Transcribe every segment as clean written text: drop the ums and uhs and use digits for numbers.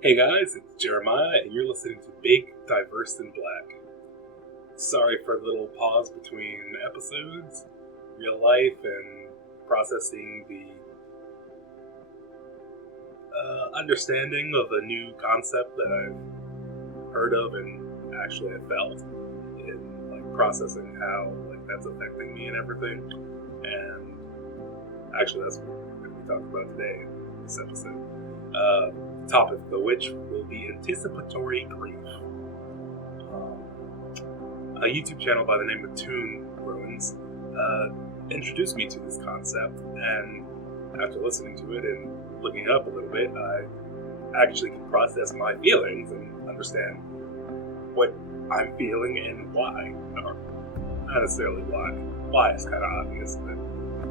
Hey guys, it's Jeremiah, and you're listening to Big, Diverse, and Black. Sorry for the little pause between episodes, real life, and processing the understanding of a new concept that I've heard of and actually have felt, in processing how that's affecting me and everything. And actually, that's what we're going to be talking about today in this episode. Topic of which will be Anticipatory Grief. A YouTube channel by the name of Toon Ruins introduced me to this concept, and after listening to it and looking it up a little bit, I actually can process my feelings and understand what I'm feeling and why. Or not necessarily why. Why is kind of obvious, but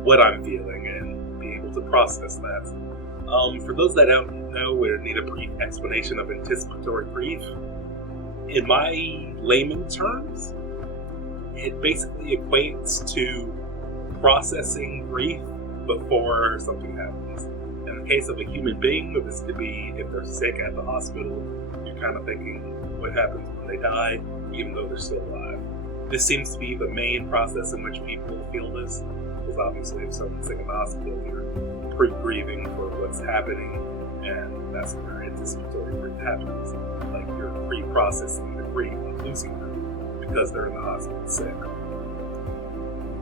what I'm feeling and being able to process that. For those that don't know or need a brief explanation of anticipatory grief, in my layman terms, it basically equates to processing grief before something happens. In the case of a human being, this could be if they're sick at the hospital, you're kind of thinking what happens when they die, even though they're still alive. This seems to be the main process in which people feel this, because obviously if someone's sick in the hospital, you're pre-grieving for what's happening, and that's where anticipatory grief happens. Like you're pre-processing the grief of losing them because they're in the hospital sick.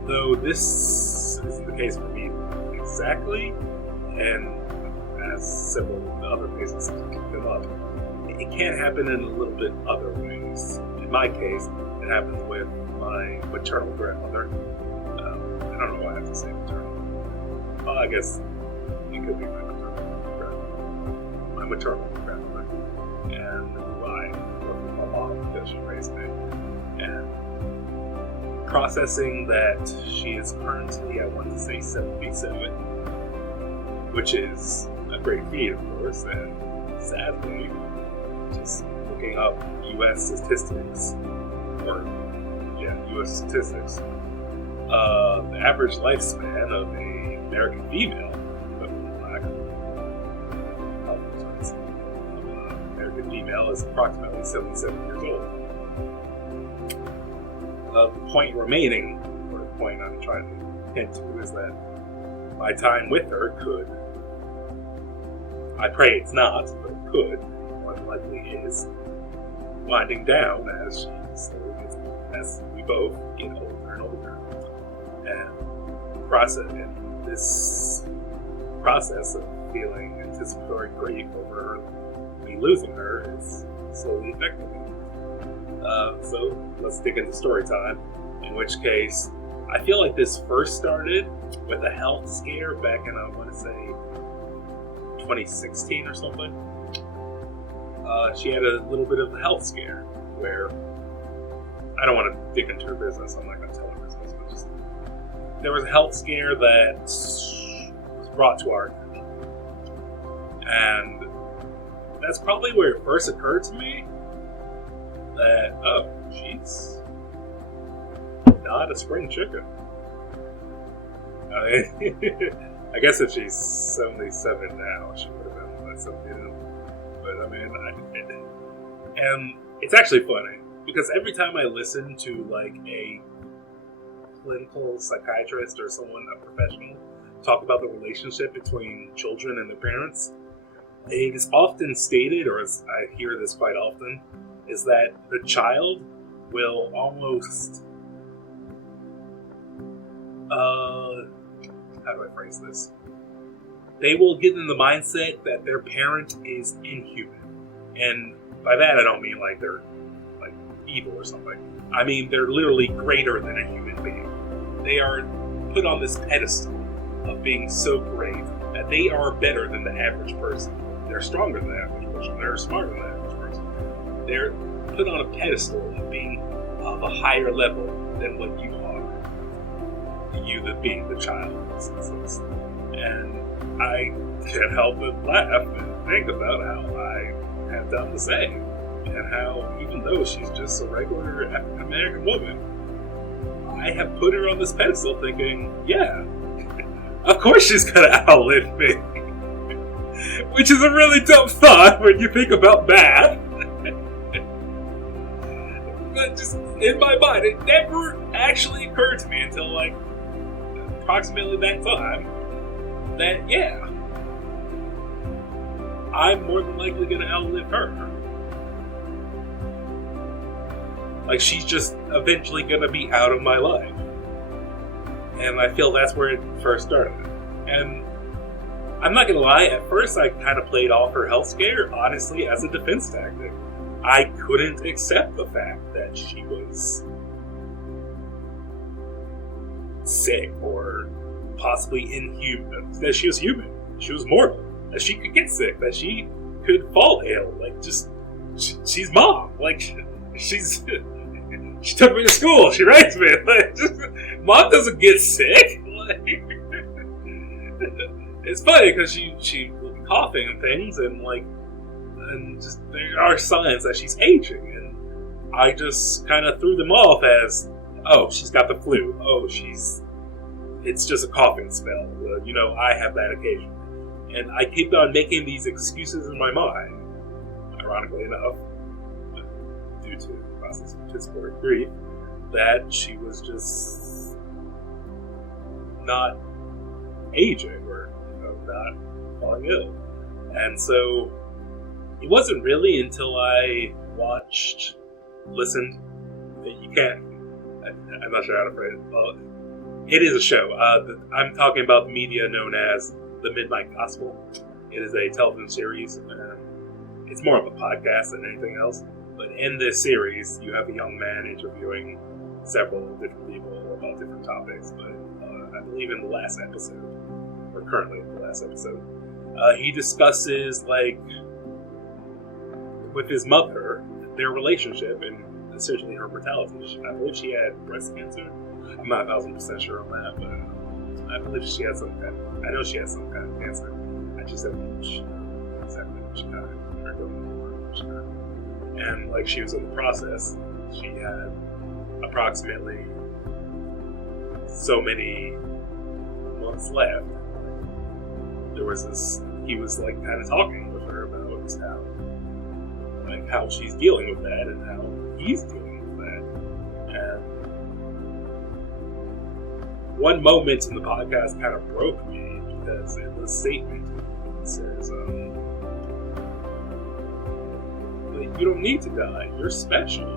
Though this isn't the case for me exactly, and as several other cases come up, it can happen in a little bit other ways. In my case, it happens with my maternal grandmother. I don't know why I have to say maternal. Well, I guess it could be my maternal grandmother, and who I work with my mom because she raised me. And processing that she is currently, I want to say 77, which is a great feat, of course, and sadly, just looking up U.S. statistics, U.S. statistics, the average lifespan of an American female, American female is approximately 77 years old. The point remaining, or the point I'm trying to hint to, is that my time with her could, I pray it's not, but it could, more than likely is, winding down as she slowly gets, as we both get older and older. And this process of feeling anticipatory grief over me losing her is slowly affecting me. So let's dig into story time, in which case I feel like this first started with a health scare back in, I want to say, 2016 or something. She had a little bit of a health scare where, I don't want to dig into her business, I'm not going to tell her business, but just, there was a health scare that was brought to our attention. And that's probably where it first occurred to me that, oh, she's not a spring chicken. I guess if she's 77 now, she would have been like 70. But and it's actually funny because every time I listen to a clinical psychiatrist or someone, a professional, talk about the relationship between children and their parents, it is often stated, or as I hear this quite often, is that the child will almost, how do I phrase this? They will get in the mindset that their parent is inhuman. And by that I don't mean they're evil or something. I mean they're literally greater than a human being. They are put on this pedestal of being so great that they are better than the average person. They're stronger than the average person. They're smarter than the average person. They're put on a pedestal of being of a higher level than what you are. You being the child in this instance. And I can't help but laugh and think about how I have done the same. And how, even though she's just a regular African American woman, I have put her on this pedestal thinking, yeah, of course she's gonna outlive me. Which is a really dumb thought when you think about math. But just in my mind, it never actually occurred to me until like approximately that time that, yeah, I'm more than likely going to outlive her. Like, she's just eventually going to be out of my life. And I feel that's where it first started. And I'm not going to lie, at first I kind of played off her health scare, honestly, as a defense tactic. I couldn't accept the fact that she was sick or possibly inhuman. That she was human. She was mortal. That she could get sick. That she could fall ill. Like, just, she's mom. Like, she's... She took me to school. She raised me. Like, just, mom doesn't get sick. Like, it's funny because she will be coughing and things, and like, and just there are signs that she's aging, and I just kind of threw them off as, oh, she's got the flu. Oh, it's just a coughing spell. You know, I have that occasionally, and I kept on making these excuses in my mind. Ironically enough, due to the process of anticipatory grief, that she was just not aging or, you know, not falling ill. And so it wasn't really until I listened, you can't, I'm not sure how to phrase it. Well, it is a show. I'm talking about the media known as The Midnight Gospel. It is a television series. It's more of a podcast than anything else. But in this series, you have a young man interviewing several different people about different topics. But I believe in the last episode, or currently in the last episode, he discusses, like, with his mother, their relationship and essentially her mortality. I believe she had breast cancer. I'm not 1,000% sure on that, but I believe she had some kind of, I know she had some kind of cancer. I just don't know exactly which kind, or don't remember which kind. And like, she was in the process. She had approximately so many months left. There was this, he was like kind of talking with her about how she's dealing with that and how he's dealing with that. And one moment in the podcast kind of broke me because in the statement it says, you don't need to die, you're special.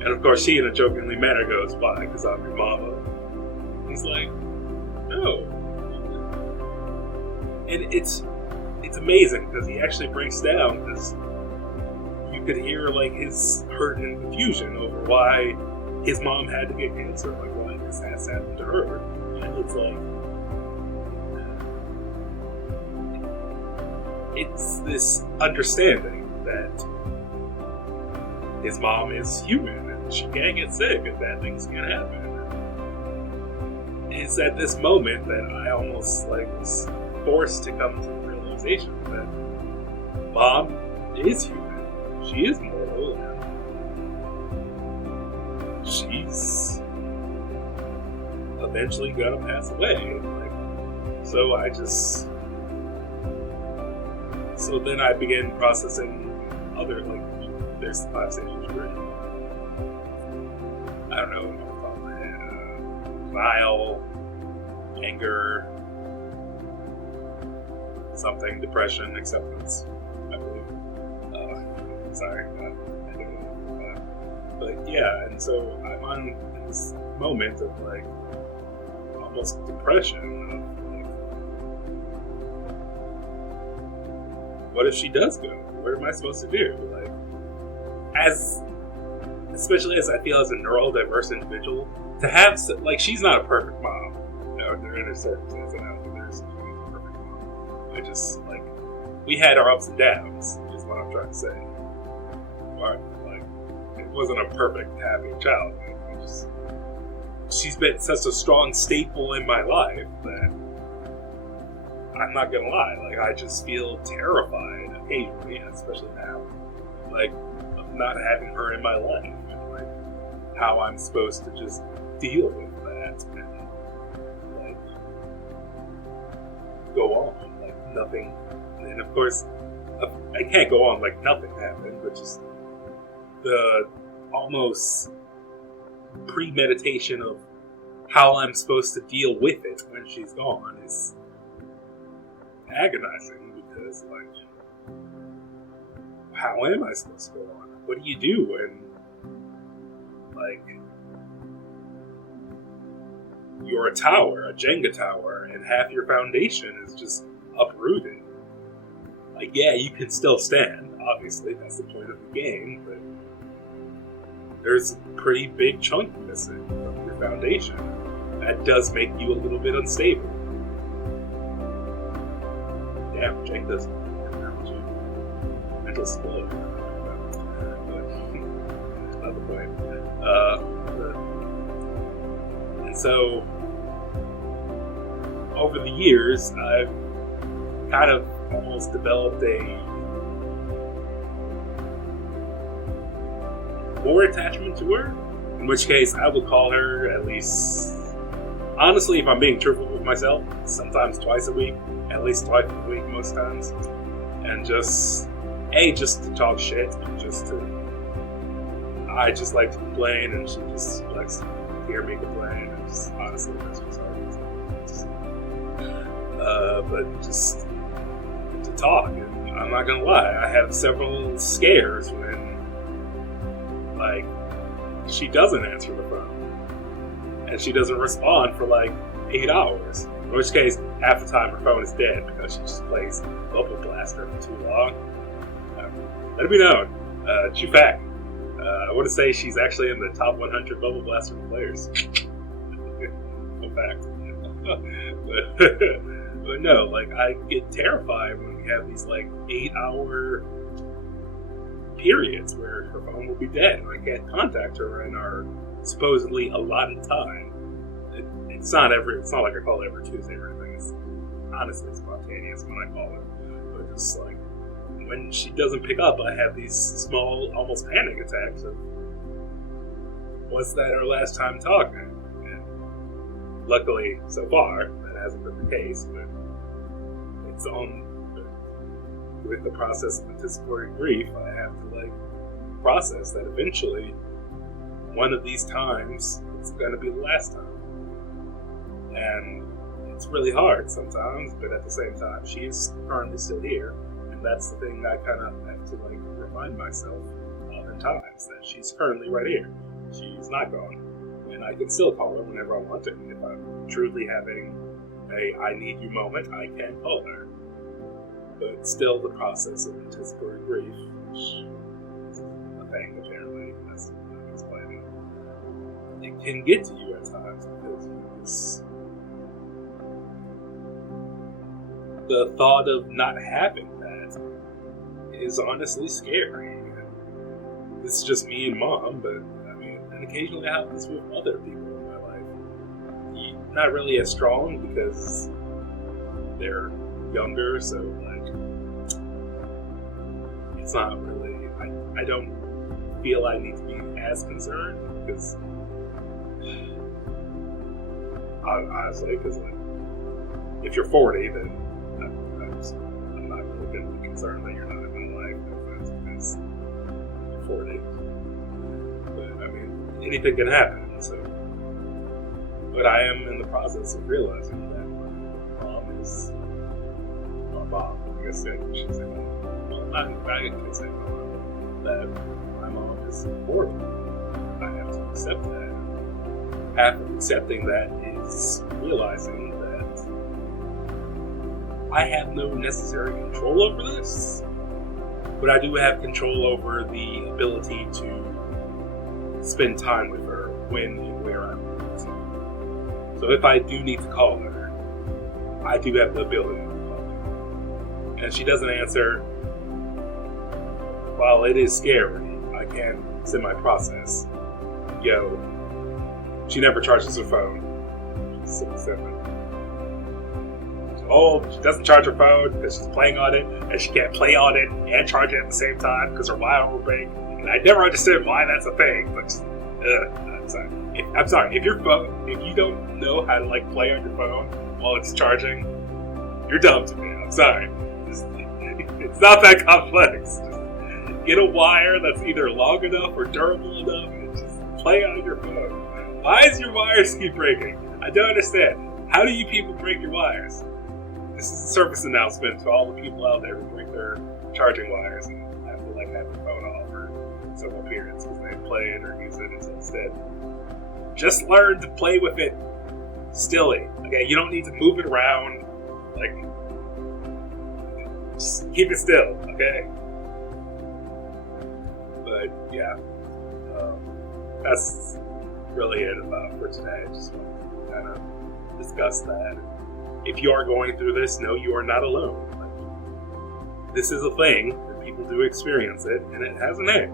And of course she in a jokingly manner goes, why? Because I'm your mama. He's like, no. And it's amazing because he actually breaks down, because you could hear like his hurt and confusion over why his mom had to get cancer, like why this has happened to her. And it's like, it's this understanding that his mom is human and she can get sick and bad things can happen. It's at this moment that I almost like was forced to come to the realization that mom is human. She is mortal. And she's eventually gonna pass away. Like, so then I began processing other, like, there's 5 stages of grief. I don't know, off the top of my head. Denial, anger, something, depression, acceptance, I believe. Sorry, I don't know. But yeah, and so I'm on this moment of like almost depression of like, what if she does go? What am I supposed to do? Like, especially as I feel as a neurodiverse individual, to have, like, she's not a perfect mom. There are circumstances, and I don't think there's a perfect mom. I just, like, we had our ups and downs, is what I'm trying to say. But, like, it wasn't a perfect, happy childhood. She's been such a strong staple in my life that I'm not gonna lie, like, I just feel terrified occasionally, especially now, like, of not having her in my life, and like how I'm supposed to just deal with that and like go on. nothing. And of course, I can't go on like nothing happened, but just the almost premeditation of how I'm supposed to deal with it when she's gone is agonizing, because, like, how am I supposed to go on? What do you do when, like, you're a tower, a Jenga tower, and half your foundation is just uprooted? Like, yeah, you can still stand, obviously, that's the point of the game, but there's a pretty big chunk missing from your foundation. That does make you a little bit unstable. Damn, Jenga's mental explode. But that's not the point. And so, over the years, I've kind of almost developed a more attachment to her, in which case I would call her at least, honestly, if I'm being truthful with myself, sometimes twice a week, at least twice a week most times, and just to talk shit, and I just like to complain, and she just likes to hear me complain, and just, honestly, that's what's hard. But just to talk, and I'm not gonna lie, I have several scares when, like, she doesn't answer the phone, and she doesn't respond for like 8 hours. In which case, half the time her phone is dead because she just plays Bubble Blaster for too long. Let it be known, true fact. I want to say she's actually in the top 100 Bubble Blaster players. Fun fact. But no, like, I get terrified when we have these like 8-hour periods where her phone will be dead and I can't contact her in our supposedly allotted time. It's not like I call her every Tuesday or anything. It's honestly spontaneous when I call her. But just like when she doesn't pick up, I have these small, almost panic attacks of, was that our last time talking? And luckily, so far, that hasn't been the case. But it's on. With the process of anticipatory grief, I have to like process that eventually one of these times it's going to be the last time. And it's really hard sometimes, but at the same time, she is currently still here, and that's the thing I kind of have to like remind myself of in times, that she's currently right here. She's not gone, and I can still call her whenever I want to. If I'm truly having a I need you moment, I can call her. But still, the process of anticipatory grief, which is a thing apparently, that's what I'm explaining, it can get to you at times because you just, the thought of not having that is honestly scary. This is just me and Mom, but I mean, and occasionally I have this with other people in my life. Not really as strong because they're younger, so like it's not really. I don't feel I need to be as concerned because honestly, because like if you're 40, then I'm not really going to be concerned that you're not in my life. No offense, because you're 40. But I mean, anything can happen. So, but I am in the process of realizing that my mom is. Mom, I guess that she should say mom. Well, I can say mom. That my mom is important. I have to accept that. Half of accepting that is realizing that I have no necessary control over this, but I do have control over the ability to spend time with her when and where I want. So if I do need to call her, I do have the ability. And if she doesn't answer, while it is scary, I can semi-process. Yo, she never charges her phone. She's 67. Oh, she doesn't charge her phone because she's playing on it, and she can't play on it and charge it at the same time because her wire will break. And I never understood why that's a thing, but I'm sorry. If you don't know how to like play on your phone while it's charging, You're dumb to me. I'm sorry. It's not that complex. Just get a wire that's either long enough or durable enough and just play on your phone. Why is your wires keep breaking? I don't understand. How do you people break your wires? This is a service announcement to all the people out there who break their charging wires and have to have their phone off for several periods because they play it or use it until it's dead. Just learn to play with it stilly. Okay, you don't need to move it around. Just keep it still. Okay. But yeah, that's really it for today. I just want to kind of discuss that. If you are going through this, know you are not alone. This is a thing that people do experience it, and it has a name.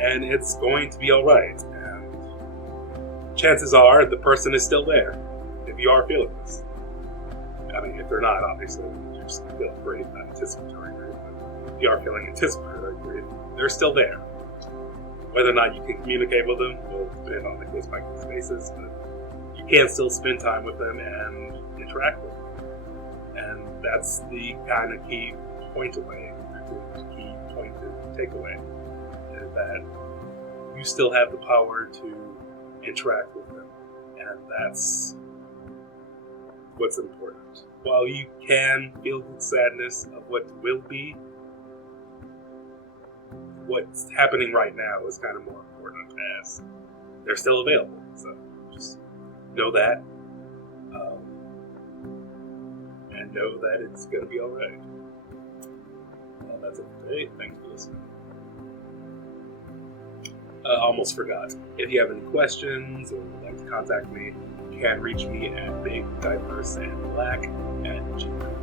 And it's going to be alright. And chances are the person is still there if you are feeling this. I mean, if they're not, obviously, you're just going to feel great, not anticipatory grief. But if you are feeling anticipatory grief, they're still there. Whether or not you can communicate with them will depend on a case-by-case basis, but you can still spend time with them and interact with them. And that's the kind of key point to take away, is that you still have the power to interact with them. And that's what's important. While you can feel the sadness of what will be, what's happening right now is kind of more important, as they're still available. So just know that, and know that it's going to be alright. Well, that's it for today. Thanks for listening. Almost forgot. If you have any questions or would like to contact me, you can reach me at bigdiverseandblack@gmail.com.